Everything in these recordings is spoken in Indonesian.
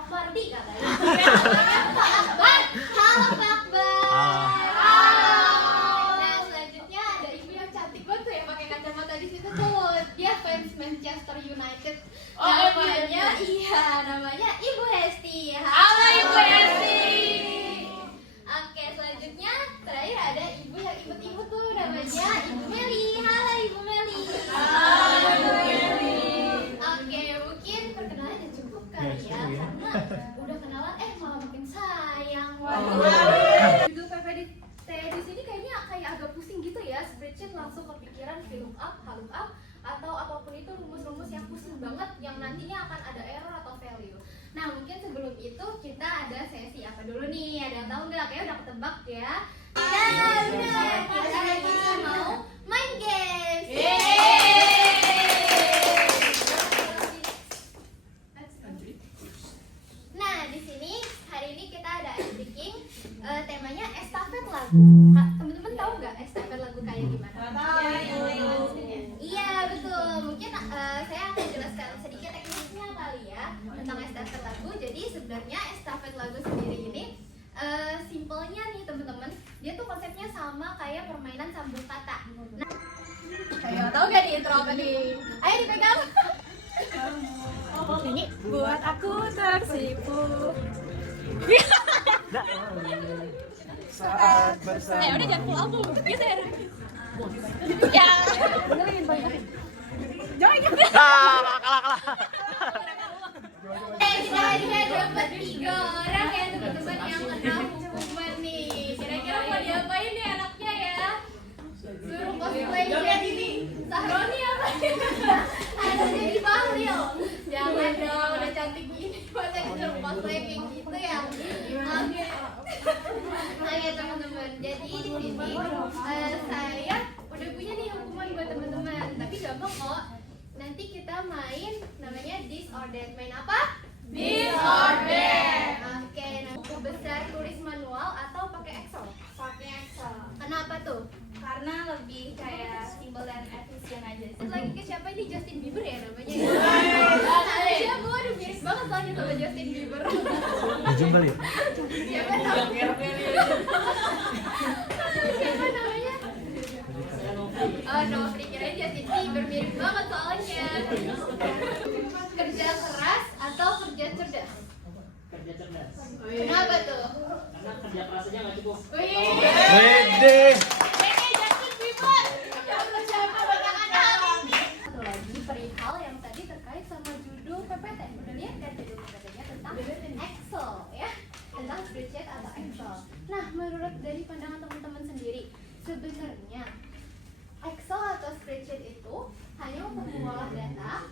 Prof Mardi katanya. Pak Akbar. Halo Pak Akbar. Halo. Nah selanjutnya ada ibu yang cantik banget tuh yang pakai kacamata di situ tuh. Dia fans Manchester United. Namanya Ibu Hesti. Halo Ibu Hesti. Oke, selanjutnya terakhir ada ibu yang imut-imut tuh namanya Ibu Meli. Halo Ibu Meli. Halo Ibu Meli. Oke, mungkin perkenalan udah cukup kali ya, karena udah kenalan malah makin sayang. Judul PPDT di sini kayaknya kayak agak pusing gitu ya. Spreadsheet langsung kepikiran VLOOKUP, HLOOKUP, atau apapun itu rumus-rumus yang pusing banget yang nantinya akan ada error atau value. Nah mungkin sebelum itu kita ada sesi apa dulu nih? Ada yang tahu nggak? Kayaknya udah ketebak ya. Udah. Kita mau main games. Nah di sini hari ini kita ada speaking temanya estafet lagu. Teman-teman tahu nggak estafet lagu kayak gimana? Iya betul. Mungkin saya akan jelaskan sedikit teknisnya kali ya tentang estafet lagu. Jadi sebenarnya estafet lagu sendiri ini simpelnya nih teman-teman, dia tuh konsepnya sama kayak permainan sambung kata. Nah, ayo tahu gak nih intro apa nih? Ayo dipegang. Nyanyi buat aku tersipu. Saat bersama. Udah jangan pull album. Geser. Ya. Kalah. Kita hari ini dapat 3 orang ya teman-teman yang kena hukuman nih. Kira-kira mau diapain nih anaknya ya? Suruh cosplay jadi Sahroni apa? Ada jadi Bahlil. Jangan dong, udah cantik gini masa disuruh cosplay kayak gitu ya? Oke teman-teman, jadi di sini saya udah punya nih hukuman buat teman-teman. Tapi gampang kok. Nanti kita main namanya This or That. Main apa? This or That. Oke, nah buku besar tulis manual atau pakai Excel? Pakai Excel. Kenapa tuh? Karena lebih kayak simple dan efisien aja sih. Lagi ke siapa ini? Justin Bieber ya namanya? Siapa? Waduh mirip banget soalnya sama Justin Bieber. Jumbel ya? Siapa namanya? Siapa namanya? Oh, Novri, kirain Justin Bieber, mirip banget soalnya. Kerja keras atau kerja cerdas? Kerja cerdas. Kenapa tuh? Karena kerja keras aja nggak cukup. Wih, Wede. Justin Bieber. Siapa bakalan ini? Satu lagi perihal yang tadi terkait sama judul PPT. Udah lihat kan judul PPT-nya tentang Excel ya? Tentang spreadsheet atau Excel. Nah, menurut dari pandangan teman-teman sendiri, sebenarnya Excel atau spreadsheet itu hanya untuk mengolah data,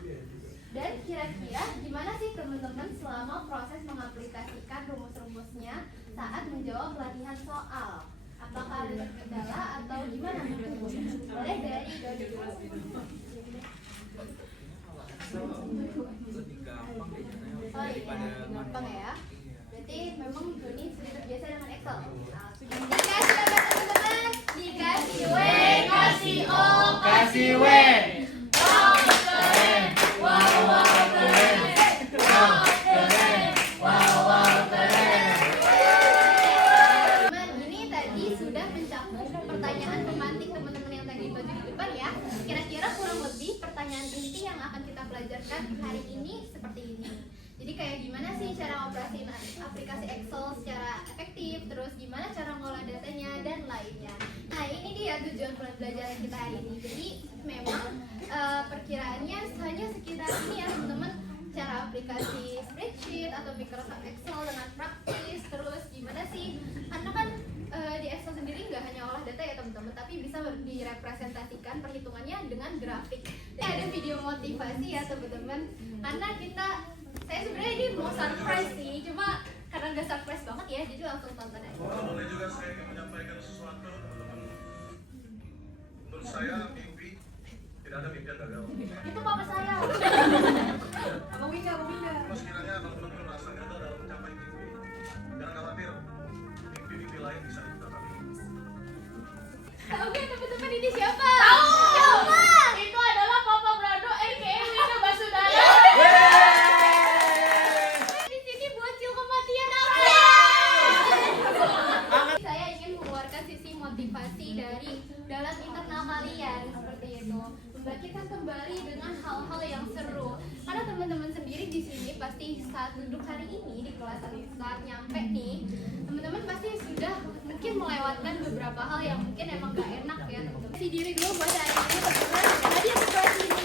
dan kira-kira gimana sih teman-teman selama proses mengaplikasikan rumus-rumusnya saat menjawab latihan soal? Apakah ada kendala atau gimana menurutmu? Boleh dari Dodi dulu. Oh iya, gampang ya. Berarti memang Doni sudah terbiasa dengan Excel. Dikasih apa teman-teman? Dikasih W, kasih O, Kasih W. Teman, ini tadi sudah mencakup pertanyaan pemantik teman-teman yang tadi baju di depan ya. Kira-kira kurang lebih pertanyaan inti yang akan kita pelajarkan hari ini seperti ini. Jadi kayak gimana sih cara operasiin aplikasi Excel secara efektif, terus gimana cara ngolah datanya dan lainnya. Nah ini dia tujuan pembelajaran kita hari ini. Jadi memang perkiraannya hanya sekitar ini ya teman-teman, cara aplikasi spreadsheet atau Microsoft Excel dengan praktis, terus gimana sih, karena kan di Excel sendiri nggak hanya olah data ya teman-teman, tapi bisa direpresentasikan perhitungannya dengan grafik. Ini ada video motivasi ya teman-teman, karena saya sebenarnya ini mau surprise sih, cuma karena nggak surprise banget ya, jadi langsung tonton aja. Boleh juga saya ingin menyampaikan sesuatu teman-teman. Menurut saya mimpi tidak ada mimpi yang gagal. Itu papa saya. Abang Wika. Kalau sekiranya teman-teman merasa gagal dalam mencapai mimpi, jangan khawatir. Mimpi-mimpi lain bisa kita capai. Tahu kan teman-teman ini siapa? Tahu. Siapa? Itu adalah Papa Brado aka Wika Basudara. Di sini buat kalian seperti itu, membangkitkan kembali dengan hal-hal yang seru. Karena teman-teman sendiri di sini pasti saat duduk hari ini di kelas saat nyampe nih, teman-teman pasti sudah mungkin melewatkan beberapa hal yang mungkin emang gak enak ya teman-teman. Kasih diri dulu buat hari ini teman-teman. Hadir di kelas ini.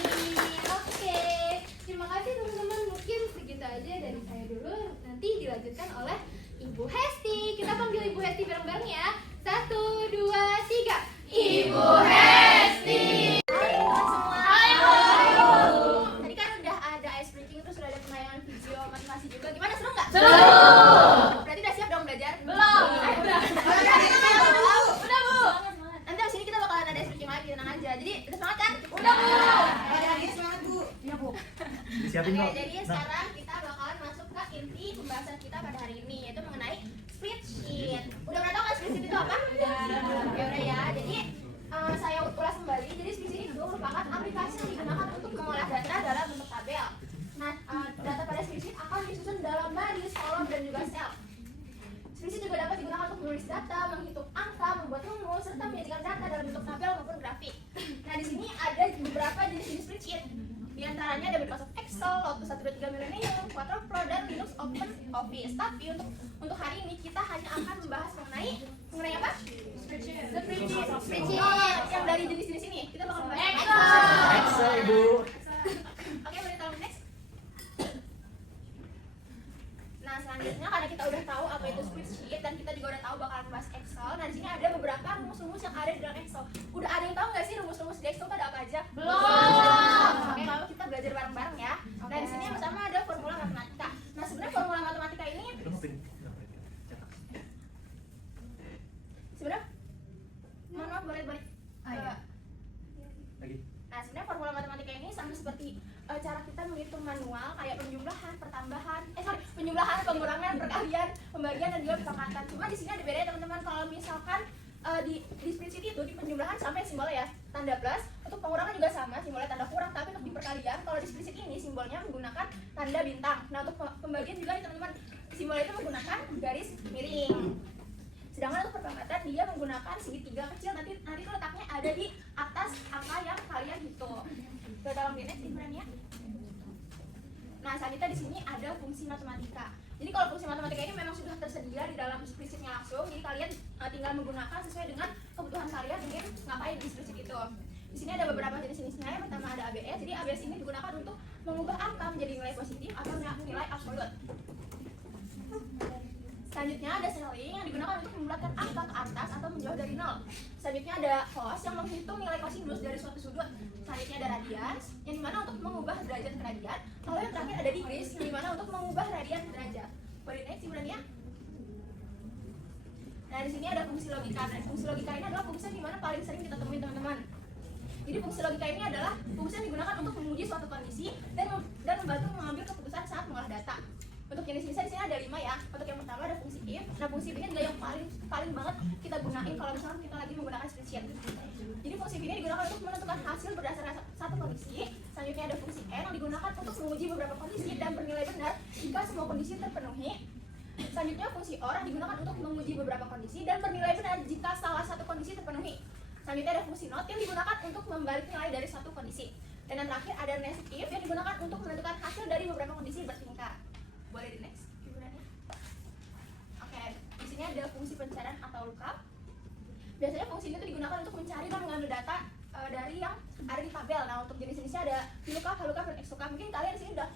Oke, terima kasih teman-teman. Mungkin segitu aja dari saya dulu. Nanti dilanjutkan oleh Ibu Hesti. Kita panggil Ibu Hesti bareng-bareng ya. 1, 2, 3. Ibu Hesti. Hai semua. Tadi kan udah ada ice breaking, terus udah ada penayangan video motivasi juga. Gimana, seru nggak? Seru. Berarti udah siap dong belajar? Belum. Udah. Udah Bu. Nanti abis ini kita bakalan ada ice breaking lagi, tenang aja. Jadi udah semangat kan? Udah Bu. Lagi semangat Bu. Iya Bu. Disiapin Oke, kok. jadi sekarang kita bakalan masuk ke inti pembahasan kita pada hari ini, yaitu mengenai spreadsheet. Udah pernah tau nggak spreadsheet itu apa? Ya udah ya. Jadi saya ulas kembali. Jadi spreadsheet itu merupakan aplikasi yang digunakan untuk mengolah data dalam bentuk tabel. Nah, data pada spreadsheet akan disusun dalam baris, kolom, dan juga sel. Spreadsheet juga dapat digunakan untuk menulis data, menghitung angka, membuat rumus, serta menyajikan data dalam bentuk tabel maupun grafik. Nah, di sini ada beberapa jenis spreadsheet. Di antaranya ada Microsoft Excel, Lotus 123 Millennium, Quattro Pro, dan Linux Open Office. Tapi untuk hari ini kita hanya akan membahas mengenai apa? Spreadsheet yang dari jenis-jenis ini. Kita bakal membahas Excel Ibu. Oke, boleh tolong next. Nah, selanjutnya karena kita udah tahu apa itu spreadsheet dan kita juga udah tahu bakalan bahas Excel. Nah, di sini ada beberapa rumus-rumus yang ada di dalam Excel. Udah ada yang tahu nggak sih rumus-rumus di Excel itu ada apa aja? Belum. Oke, kalau kita belajar bareng-bareng ya. Nah, di sini yang pertama ada formula matematika. Nah, sebenarnya formula matematika ini sebenarnya maaf boleh balik. Lagi. Nah, sebenarnya formula matematika ini sama seperti cara kita menghitung manual kayak penjumlahan, penjumlahan, pengurangan, perkalian, pembagian, dan juga pengangkatan. Cuma di sini ada bedanya teman-teman. Kalau misalkan di spreadsheet itu di penjumlahan sampai simbolnya ya tanda plus, untuk pengurangan juga sama simbolnya tanda kurang, tapi untuk di perkalian kalau di spreadsheet ini simbolnya menggunakan tanda bintang. Nah, untuk pembagian juga nih teman-teman, simbolnya itu menggunakan garis miring. Sedangkan untuk perpangkatan dia menggunakan segitiga kecil, nanti letaknya ada di atas angka yang kalian hitung. Kita tolong di next ya. Nah, selanjutnya di sini ada fungsi matematika. Jadi kalau fungsi matematika ini memang sudah tersedia di dalam spreadsheet-nya langsung. Jadi kalian tinggal menggunakan sesuai dengan kebutuhan kalian ingin ngapain di spreadsheet itu. Di sini ada beberapa jenis-jenisnya. Yang pertama ada ABS. Jadi ABS ini digunakan untuk mengubah angka menjadi nilai positif atau nilai absolut. Selanjutnya ada selling yang digunakan untuk membulatkan angka ke atas atau menjauh dari nol. Selanjutnya ada cos yang menghitung nilai kosinus dari suatu sudut. Selanjutnya ada radians yang dimana untuk mengubah derajat ke radian. Lalu yang terakhir ada degrees yang dimana untuk mengubah radian ke derajat. Boleh next Ibu Rania? Nah, di sini ada fungsi logika. Nah, fungsi logika ini adalah fungsi yang dimana paling sering kita temuin teman-teman. Jadi fungsi logika ini adalah fungsi yang digunakan untuk menguji suatu kondisi dan membantu mengambil keputusan saat mengolah data. Untuk jenis-jenisnya di sini ada 5 ya. Untuk yang pertama ada fungsi if. Nah, fungsi if ini adalah yang paling banget kita gunain kalau misalnya kita lagi menggunakan spreadsheet. Jadi fungsi if ini digunakan untuk menentukan hasil berdasarkan satu kondisi. Selanjutnya ada fungsi n yang digunakan untuk menguji beberapa kondisi dan bernilai benar jika semua kondisi terpenuhi. Selanjutnya fungsi or yang digunakan untuk menguji beberapa kondisi dan bernilai benar jika salah satu kondisi terpenuhi. Selanjutnya ada fungsi not yang digunakan untuk membalik nilai dari suatu kondisi. Dan yang terakhir ada nested if yang digunakan untuk menentukan hasil dari beberapa kondisi bertingkat. Boleh di next, Ibu Rania? Oke, di sini ada fungsi pencarian atau lookup. Biasanya fungsi ini tuh digunakan untuk mencari dan mengambil data dari yang ada di tabel. Nah, untuk jenis-jenisnya ada VLOOKUP, HLOOKUP, dan XLOOKUP. Mungkin kalian di sini udah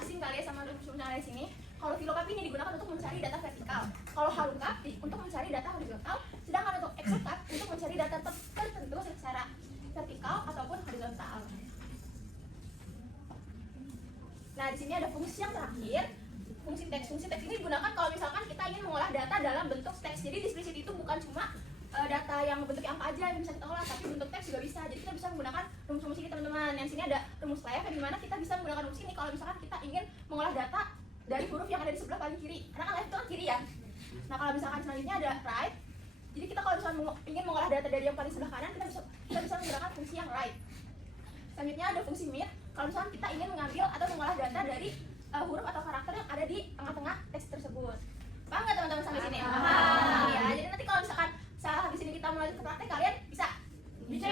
asing kali ya sama rumus-rumusnya di sini. Kalau VLOOKUP ini digunakan untuk mencari data vertikal. Kalau HLOOKUP untuk mencari data horizontal. Sedangkan untuk XLOOKUP untuk mencari data tertentu secara vertikal ataupun horizontal. Nah, di sini ada fungsi yang terakhir. Fungsi teks ini digunakan kalau misalkan kita ingin mengolah data dalam bentuk teks. Jadi di spreadsheet itu bukan cuma data yang bentuk angka aja yang bisa kita olah, tapi bentuk teks juga bisa. Jadi kita bisa menggunakan rumus-rumus ini teman-teman. Yang sini ada rumus left yang dimana kita bisa menggunakan rumus ini kalau misalkan kita ingin mengolah data dari huruf yang ada di sebelah paling kiri. Karena kan left itu kan kiri ya. Nah, kalau misalkan selanjutnya ada right. Jadi kita kalau misalkan ingin mengolah data dari yang paling sebelah kanan, kita bisa menggunakan fungsi yang right. Selanjutnya ada fungsi mid. Kalau misalkan kita ingin mengambil atau mengolah data dari huruf atau karakter yang ada di tengah-tengah teks tersebut. Paham nggak teman-teman sampai sini? Paham. Ya, jadi nanti kalau misalkan habis ini kita mulai ke praktek, kalian bisa. Bisa.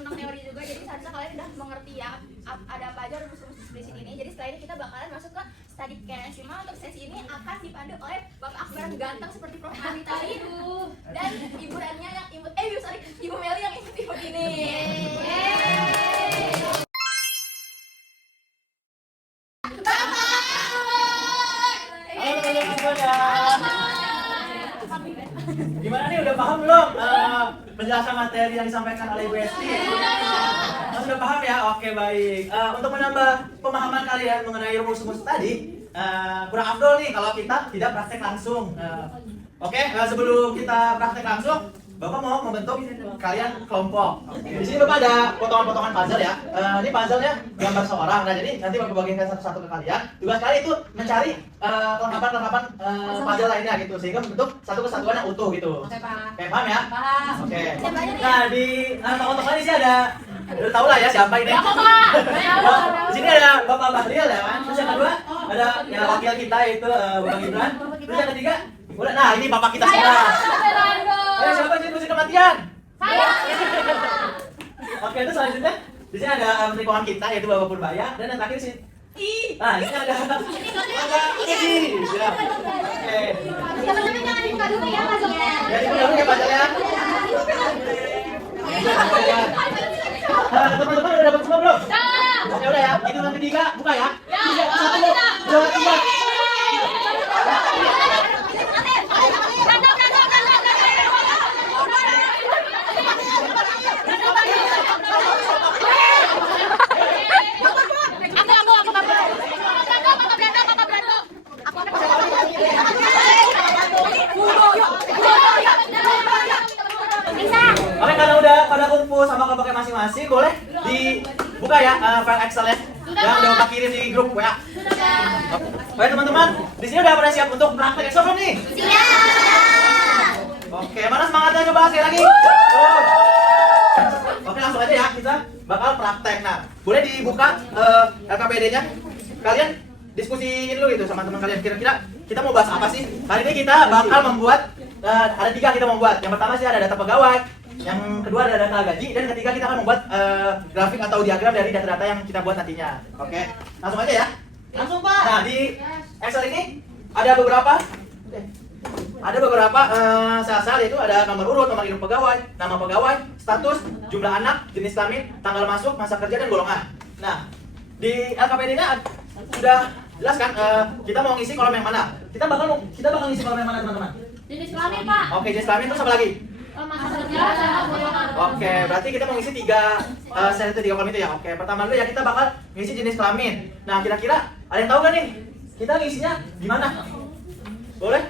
tentang teori juga, jadi seharusnya kalian udah mengerti ya ada apa aja rumus-rumus eksplisit ini. Jadi setelah ini kita bakalan masuk ke study case. Cuma untuk sesi ini akan dipandu oleh Bapak Akbar yang ganteng seperti Prof. Mami tadi dan Ibu Rania yang Ibu Meli yang imut ini. Halo teman-teman semuanya. Gimana nih, udah paham belum penjelasan materi yang disampaikan oleh Ibu Esti? Sudah paham ya? Oke, baik. Untuk menambah pemahaman kalian mengenai rumus-rumus tadi, kurang afdol nih kalau kita tidak praktek langsung. Oke, sebelum kita praktek langsung, Bapak mau membentuk kalian kelompok. Di sini Bapak ada potongan-potongan puzzle ya. Ini puzzle-nya gambar seorang. Nah, jadi nanti Bapak bagikan satu-satu ke kalian. Tugas kalian itu mencari kelengkapan-kelengkapan puzzle lainnya gitu, sehingga membentuk satu kesatuan yang utuh gitu. Oke, Pak. Oke, paham ya? Paham. Oke. Nah, di tokoh-tokoh ini sih ada, udah tahu lah ya siapa ini. Di sini ada Bapak Bahlil ya kan. Terus yang kedua ada ya wakil kita itu Bapak Gibran. Terus yang ketiga, udah, nah ini Bapak kita semua. Ayo siapa sih musik kematian? Saya. Oke, itu selanjutnya di sini ada lingkungan kita yaitu Bapak Purbaya, dan yang terakhir sih. Nah, ini ada Bapak Edi. Siap. Oke. Teman-teman jangan dibuka dulu ya puzzle-nya. Ya, dibuka dulu ya puzzle-nya. Nah, teman-teman udah dapat semua belum? Oke, udah ya. Hitungan ketiga, buka ya. 1, 2, 3. Oke, karena udah pada kumpul sama kelompoknya masing-masing, boleh dibuka ya file Excel-nya yang udah Bapak kirim di grup WA. Baik teman-teman, di sini udah pada siap untuk praktek Excel belum nih? Siap. Oke, mana semangatnya, coba sekali lagi. Oke, langsung aja ya, kita bakal praktek. Nah, boleh dibuka LKPD-nya. Kalian diskusiin dulu gitu sama teman kalian. Kira-kira kita mau bahas apa sih? Hari ini kita bakal membuat ada 3 kita mau buat. Yang pertama sih ada data pegawai, yang kedua ada data gaji, dan yang ketiga kita akan membuat grafik atau diagram dari data-data yang kita buat nantinya. Oke, langsung aja ya. Langsung, Pak. Nah, di Excel ini ada beberapa sel-sel, yaitu ada nomor urut, nomor induk pegawai, nama pegawai, status, jumlah anak, jenis kelamin, tanggal masuk, masa kerja, dan golongan. Nah, di LKPD-nya sudah jelas kan kita mau ngisi kolom yang mana? Kita bakal ngisi kolom yang mana, teman-teman? Jenis kelamin, Pak. Oke, jenis kelamin terus apa lagi? Masa kerja sama golongan. Oke, berarti kita mau ngisi 3 kolom itu ya. Oke, pertama dulu ya kita bakal ngisi jenis kelamin. Nah, kira-kira ada yang tahu gak nih? Kita ngisinya gimana? Boleh?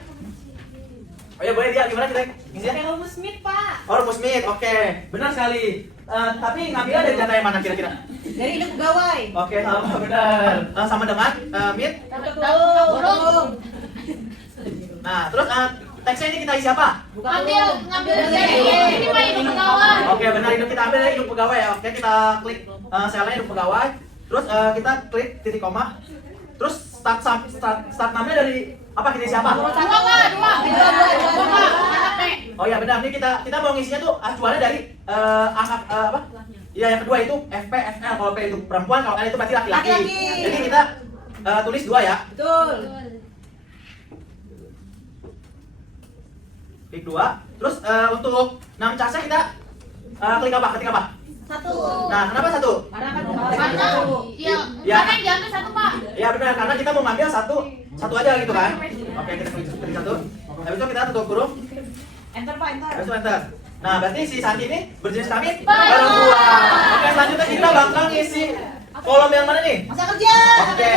Oh ya, boleh dia gimana kita ngisinya? Pakai rumus Smith, Pak. Oh, rumus Smith. Oke, benar sekali. Tapi ngambilnya dari data yang mana kira-kira? Dari induk pegawai. Oke, sama benar. Sama dengan Smith. Burung. Nah, terus teksnya ini kita isi apa? Ngambil dari ini Pak, induk pegawai. Oke, benar, itu kita ambil dari induk pegawai ya. Oke, kita klik selnya induk pegawai. Terus kita klik titik koma. Terus start namanya dari apa, kita isi apa? Oh ya benar, ini kita mau ngisinya tuh acuannya dari angka apa? Ya, yang kedua itu FP, FL. Kalau P itu perempuan, kalau L itu berarti laki-laki. Jadi kita tulis 2 ya. Betul. Klik 2. Terus untuk 6 casnya kita klik apa? Ketik apa? 1. Nah, kenapa 1? Karena kan Iya. Ya. Karena yang diambil 1, Pak. Ya benar, karena kita mau ngambil satu aja gitu kan. Oke, kita klik 1. Habis itu kita tutup huruf. enter, Pak, enter. Habis itu enter. Nah, berarti si Santi ini berjenis kelamin perempuan. Oke, selanjutnya kita bakal ngisi kolom yang mana nih? Masa kerja. Oke.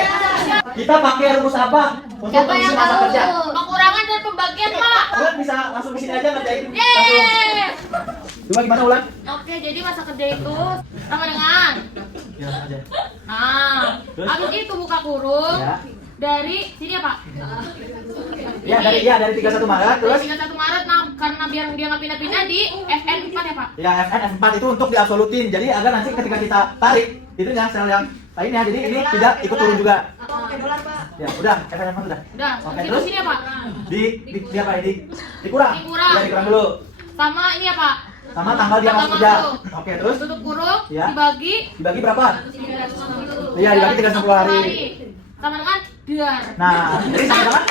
Kita pakai rumus apa untuk Siapa mengisi yang masa tahu? kerja? Pengurangan dan pembagian, Pak. Kalian bisa langsung di sini aja ngerjain. Langsung. Coba gimana ulang? Oke, jadi masa kerja itu sama dengan. Ya, aja. Nah, Terus? habis itu buka kurung Ya. dari sini ya, Pak. Dari 31 Maret terus 31 Maret, nah karena biar dia nggak pindah-pindah di FN4 ya, Pak. ya FN F4 itu untuk diabsolutin. Jadi agar nanti ketika kita tarik itu ya sel yang lainnya, jadi ini tidak ikut turun juga. Pakai dolar, Pak. Ya, udah, FN F4 udah. Udah, Oke, itu terus? sini ya, Pak. Di apa ya? Dikurang. Dikurang. Ya, dikurang dulu. Sama ini ya, Pak. sama tanggal dia masuk kerja. Oke, terus Tutup kurung, Ya. dibagi berapa? 360. Iya, dibagi 360 hari. Sama dengan biar. Nah, jadi sama dengan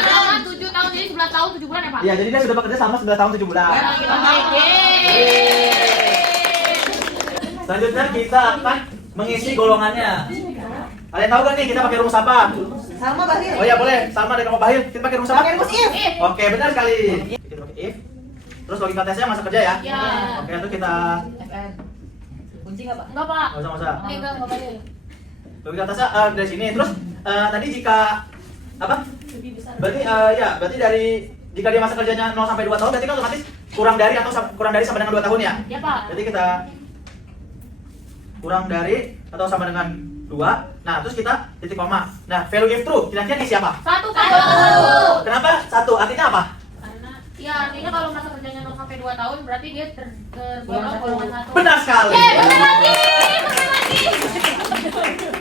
Selama 7 tahun, jadi 11 tahun 7 bulan ya Pak? iya, jadi dia sudah bekerja selama 11 tahun 7 bulan. Selanjutnya kita akan mengisi golongannya. Kalian tahu gak nih kita pakai rumus apa? Sama Bahir. Oh ya boleh, sama dengan Pak Bahir. Kita pakai rumus apa? Pakai rumus if. Oke, benar sekali. Kita pakai if. Terus logika tesnya masa kerja ya? Iya. Oke, itu kita FN. Kunci nggak Pak? Enggak Pak. nggak usah. Enggak boleh. Logika tesnya dari sini. Terus tadi jika apa? Berarti berarti dari jika dia masa kerjanya 0 sampai 2 tahun berarti kan otomatis kurang dari atau kurang dari sama dengan 2 tahun ya? Ya Pak. Jadi kita kurang dari atau sama dengan 2. Nah, terus kita titik koma. Nah, value if true kira-kira di siapa? 1 Pak. Kenapa 1? Artinya apa? Ya artinya kalau masa kerjanya 0 sampai 2 tahun berarti dia tergolong golongan 1. Benar sekali. Benar lagi.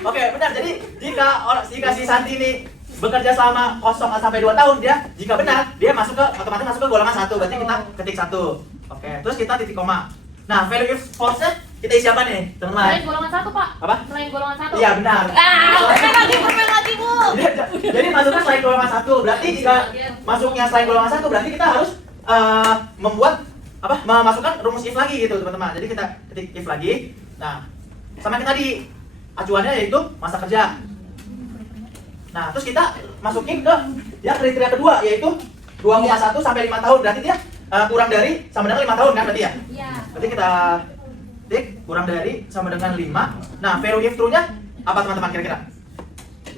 Oke, benar. Jadi jika si Santi ini bekerja selama 0 sampai 2 tahun dia jika benar dia otomatis masuk ke golongan 1. Berarti kita ketik 1. Oke, terus kita titik koma. Nah, value if false-nya kita isi apa nih, teman-teman? Selain golongan 1 Pak. Apa? Selain golongan 1. Iya, benar. lagi Bu. Jadi masuknya selain golongan 1. Berarti jika masuknya selain golongan 1 berarti kita harus membuat memasukkan rumus if lagi gitu, teman-teman. Jadi kita ketik if lagi. Nah, sama kita tadi acuannya yaitu masa kerja. Nah, terus kita masukin ke kriteria kedua yaitu 2,1 sampai 5 tahun. Berarti dia kurang dari sama dengan 5 tahun kan berarti ya? Iya. Berarti kita ketik kurang dari sama dengan 5. Nah, value if true-nya apa teman-teman kira-kira?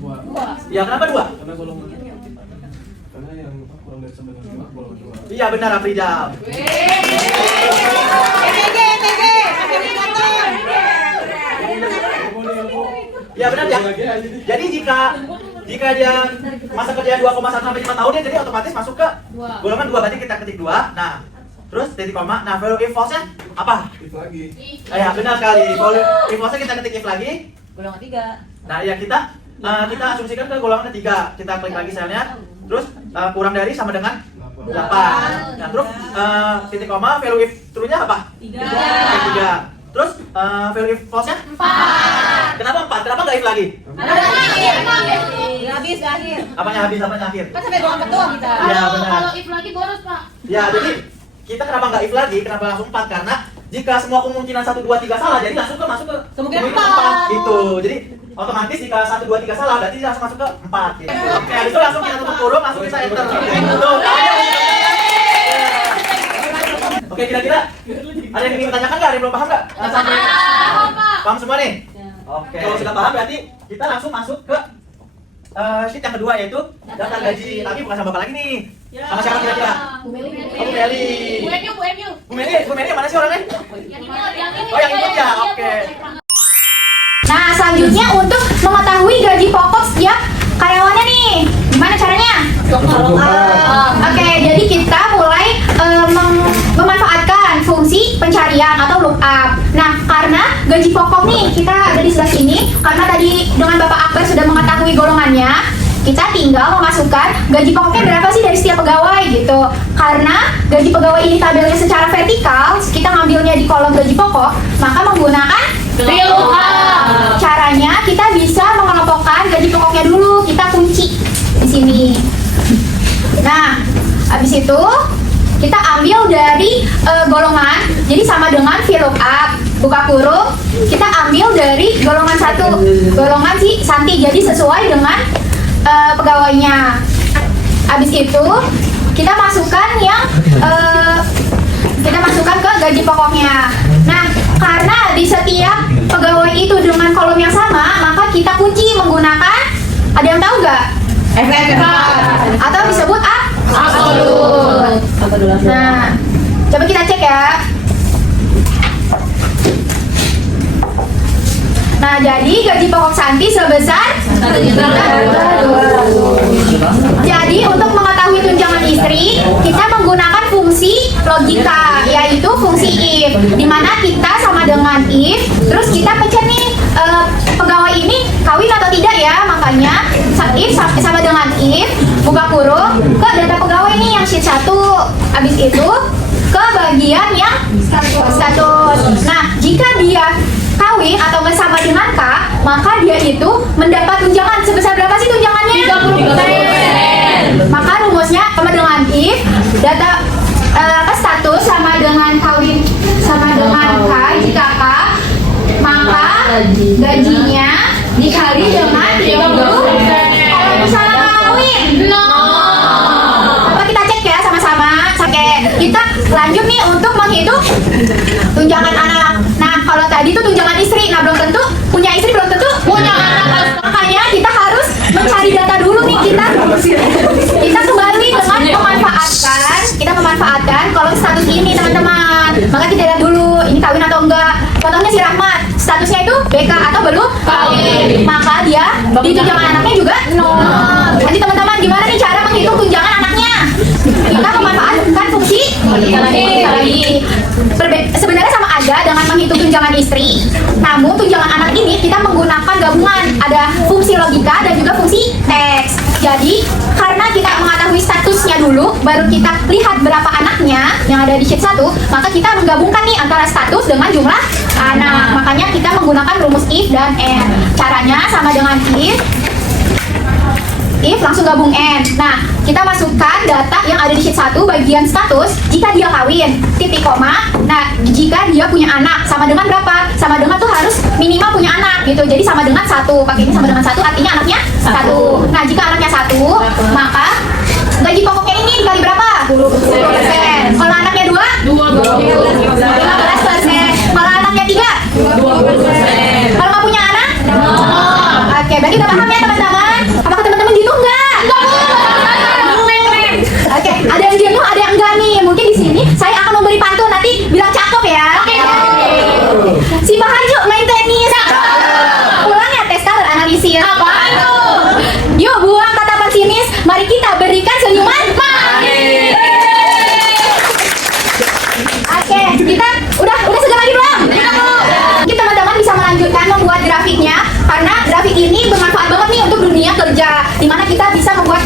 2. Ya, kenapa 2? Karena golongan karena yang kurang dari 9 golongan 2. Iya benar Afrizal. MTG. Ya benar ya. Jadi jika dia masa kerja 2,1 sampai 5 tahun dia jadi otomatis masuk ke golongan 2. Berarti kita ketik 2. Nah, terus titik koma. Nah, value if false-nya apa? If lagi. Ya benar sekali. Value if false-nya kita ketik if lagi. Golongan 3. Nah, ya kita asumsikan ke golongan ketiga. Kita klik lagi selnya. Terus kurang dari sama dengan 8. Nah, terus titik koma value if true-nya apa? 3. Terus value if false-nya 4. Kenapa 4? Kenapa nggak if lagi? Habis akhir. Apanya habis, apanya akhir? Kan sampai golongan ketua kita. Iya, benar. Kalau if lagi bonus Pak. Ya, jadi kita kenapa nggak if lagi? Kenapa langsung 4? Karena jika semua kemungkinan 1, 2, 3 salah, jadi langsung masuk ke Kemungkinan 4 gitu. Jadi otomatis jika 1, 2, 3 salah, berarti langsung masuk ke 4 gitu. Oke, habis itu langsung kita tutup kurung, langsung kita enter. Tuh, Oke, kira-kira ada yang ingin ditanyakan nggak? Ada yang belum paham nggak? Sampai paham semua nih? Oke, kalau sudah paham berarti kita langsung masuk ke sheet yang kedua yaitu daftar gaji. Tapi bukan sama Bapak lagi nih. Sama siapa kira-kira? Bu Meli. Oh, Bu Meli. Bu Emil. Bu Meli mana sih orangnya? Yang ini. Oh, yang ini ya? Oke. Nah, selanjutnya untuk mengetahui gaji pokok setiap karyawannya nih. Gimana caranya? Oke, jadi kita mulai memanfaatkan fungsi pencarian atau lookup. Nah, karena gaji pokok nih kita ada di sebelah sini, karena tadi dengan Bapak Akbar sudah mengetahui golongannya, kita tinggal memasukkan gaji pokoknya berapa sih dari setiap pegawai gitu. Karena gaji pegawai ini tabelnya secara vertikal, kita ngambilnya di kolom gaji pokok, maka menggunakan VLOOKUP. Caranya kita bisa mengelompokkan gaji pokoknya dulu, kita kunci di sini. Nah, habis itu kita ambil dari golongan, jadi sama dengan VLOOKUP, buka kurung, kita ambil dari golongan 1, golongan si Santi, jadi sesuai dengan pegawainya. Habis itu kita masukkan yang kita masukkan ke gaji pokoknya. Nah, karena di setiap pegawai itu dengan kolom yang sama, maka kita kunci menggunakan, ada yang tahu nggak? FFK atau disebut absolut. Nah, coba kita cek ya. Nah, jadi gaji pokok Santi sebesar 1 juta. Jadi untuk mengetahui tunjangan istri, kita menggunakan fungsi logika, yaitu fungsi if, di mana kita sama dengan if, terus kita pencet nih pegawai ini kawin atau tidak ya, makanya if sama dengan if, buka kurung ke data pegawai nih yang sheet 1. Habis itu ke bagian yang status. Nah, jika dia kawin atau bersama dengan K, maka dia itu mendapat tunjangan sebesar berapa sih tunjangannya? 30%. Maka rumusnya sama dengan if data status sama dengan kawin sama dengan K, jika K maka gajinya dikali dengan 30%. Kalau misalnya kawin, Coba kita cek ya sama-sama. Oke, kita lanjut nih untuk menghitung tunjangan anak. Nah, kalau tadi tuh tunjangan istri, nah belum tentu punya istri, belum tentu punya anak. Makanya kita harus mencari data dulu nih kita kembali dengan memanfaatkan kolom status ini teman-teman. Maka kita lihat dulu ini kawin atau enggak. Contohnya si Rahmat, statusnya itu BK atau belum kawin. Maka dia di tunjangan anaknya juga nol. Nanti teman-teman gimana nih cara menghitung tunjangan anaknya? Kita memanfaatkan fungsi lagi. Sebenarnya sama aja dengan menghitung tunjangan istri. Namun tunjangan anak ini kita menggunakan gabungan, ada fungsi logika dan juga fungsi teks. Jadi karena kita mengetahui statusnya dulu, baru kita lihat berapa anaknya yang ada di sheet 1, maka kita menggabungkan nih antara status dengan jumlah anak. Makanya kita menggunakan rumus if dan and. Caranya sama dengan if langsung gabung n. Nah, kita masukkan data yang ada di sheet 1 bagian status jika dia kawin, titik koma. Nah, jika dia punya anak sama dengan berapa? Sama dengan tuh harus minimal punya anak gitu. Jadi sama dengan 1. Pakai ini sama dengan 1 artinya anaknya 1. Nah, jika anaknya 1, maka gaji pokoknya ini dikali berapa? 20%. Kalau anaknya 2? 15%. Kalau anaknya 3? 20%. Kalau nggak punya anak? Oke, berarti udah paham ya teman-teman? Apakah teman-teman gitu enggak? Oke, ada yang jenuh, ada yang enggak nih. Mungkin di sini saya akan memberi pantun, nanti bilang cakep ya. Oke. Si Bahajo main tenis. Pulang ya tes color analisis. Apa itu? Yuk buang tatapan sinis, mari kita berikan senyuman manis. Oke, kita udah segar lagi belum? Kita teman-teman bisa melanjutkan membuat grafiknya karena grafik ini bermanfaat banget nih untuk dunia kerja, dimana kita bisa membuat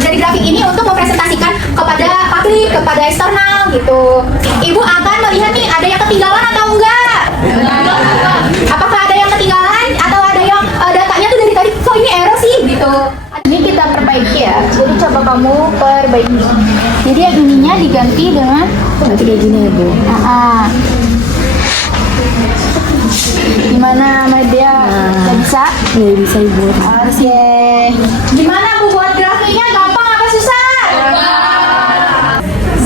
dari grafik ini untuk mempresentasikan kepada publik, kepada eksternal gitu. Ibu akan melihat nih ada yang ketinggalan atau enggak? Apakah ada yang ketinggalan atau ada yang datanya tuh dari tadi kok ini error sih gitu. Ini kita perbaiki ya, jadi coba kamu perbaiki. Jadi yang ininya diganti dengan berarti kayak gini ya Bu. Gimana Media? Nggak bisa? Nggak bisa Ibu. Oke. Gimana Bu buat grafiknya? Gampang apa susah?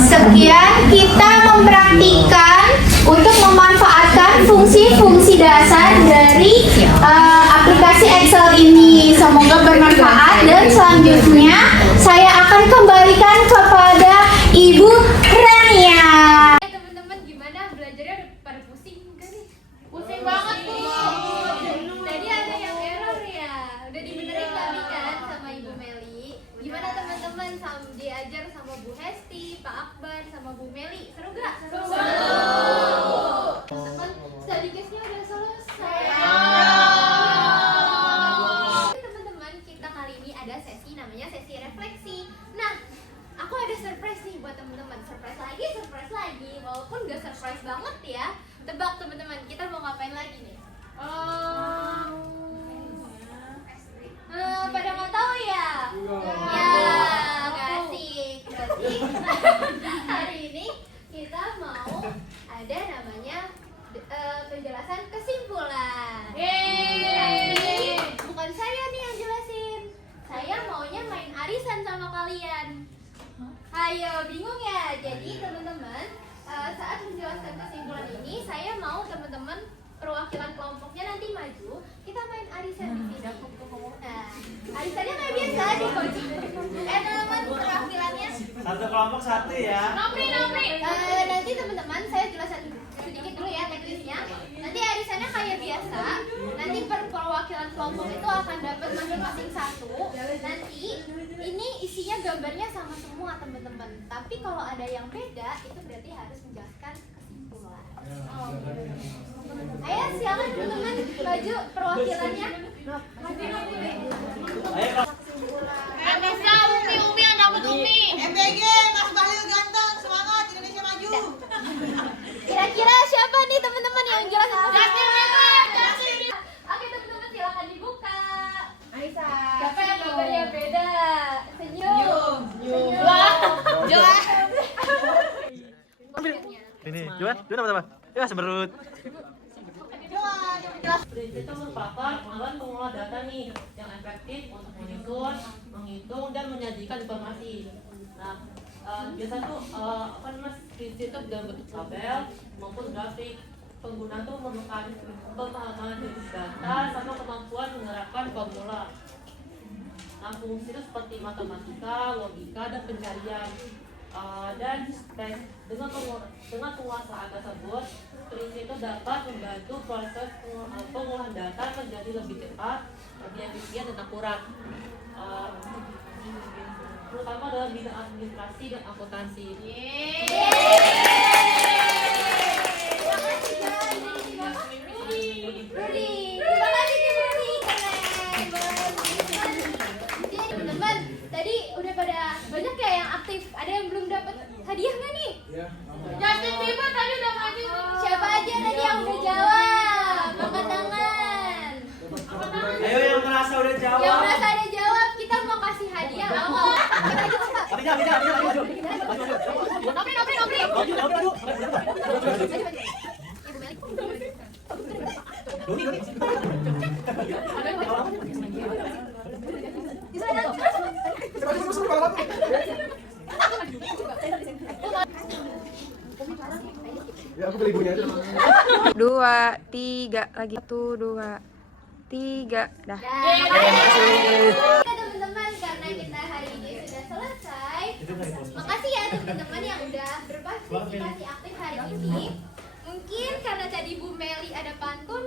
Sekian kita mempraktikkan untuk memanfaatkan fungsi-fungsi dasar dari aplikasi Excel ini. Semoga bermanfaat dan selanjutnya saya akan kembalikan kepada Ibu Rania. Teman-teman gimana belajarnya udah pada pusing kan nih? Pusing banget tuh. Tadi ada yang error ya. Udah dibenerin nggak nih kan sama Ibu Meli? Gimana teman-teman diajar sama Bu Hesti, Pak Akbar, sama Bu Meli? Seru gak? Seru. Teman-teman, study case-nya udah selesai. Teman-teman, kita kali ini ada sesi namanya sesi refleksi. Nah, aku ada surprise nih buat teman-teman. Surprise lagi. Walaupun gak surprise banget ya. Tebak teman-teman, kita mau ngapain lagi nih? Pada mau tahu ya? Ya, gak asik. Berarti hari ini kita mau ada namanya penjelasan kesimpulan. Tapi bukan saya nih yang jelasin. Saya maunya main arisan sama kalian. Ayo, bingung ya? Jadi teman-teman, saat menjelaskan kesimpulan ini, saya mau teman-teman perwakilan kelompoknya nanti maju, kita main arisan di sini. Nah, arisannya kayak biasa di coaching. Teman-teman perwakilannya Satu kelompok satu ya. Nopri. nanti teman-teman saya jelaskan sedikit dulu ya teknisnya. Nanti arisannya kayak biasa. Nanti perwakilan kelompok itu akan dapat masing-masing satu. Nanti ini isinya gambarnya sama semua teman-teman. Tapi kalau ada yang beda itu berarti harus menjelaskan kesimpulan. Ayo silakan teman-teman maju perwakilannya. Ayo. Bisa Umi yang dapat Umi. MBG Mas Bahagia. yang jelasin. Justin Bieber, Justin Bieber. Oke teman-teman silakan dibuka. Aisyah. Siapa yang gambarnya beda? Senyum. Jelas. Ini, Juan apa? Ya, seberut. Prinsip itu merupakan alat pengolah data nih yang efektif untuk menyusun, menghitung, dan menyajikan informasi. Nah, biasa tuh prinsip itu dalam bentuk tabel maupun grafik. Pengguna tuh memerlukan pemahaman jenis data sama kemampuan menerapkan formula. Nah, fungsi itu seperti matematika, logika, dan pencarian. Dengan penguasaan tersebut, prinsip itu dapat membantu proses pengolahan data menjadi lebih cepat, lebih efisien dan akurat, terutama dalam bidang administrasi dan akuntansi. Rudy, terima kasih nih Rudy, keren banget. Jadi teman-teman, tadi udah pada banyak ya yang aktif. Ada yang belum dapat hadiah nggak nih? Justin Bieber tadi udah maju. Siapa aja tadi yang udah jawab? Angkat tangan. Ayo yang merasa udah jawab. Yang merasa ada jawab, kita mau kasih hadiah apa? Apinya. Ya aku beli bunyi aja. 2, 3 lagi 1, 2, 3 dah. Teman-teman, karena kita hari ini sudah selesai. Makasih ya teman-teman yang udah berpartisipasi aktif hari ini. Mungkin karena tadi Bu Meli ada pantun,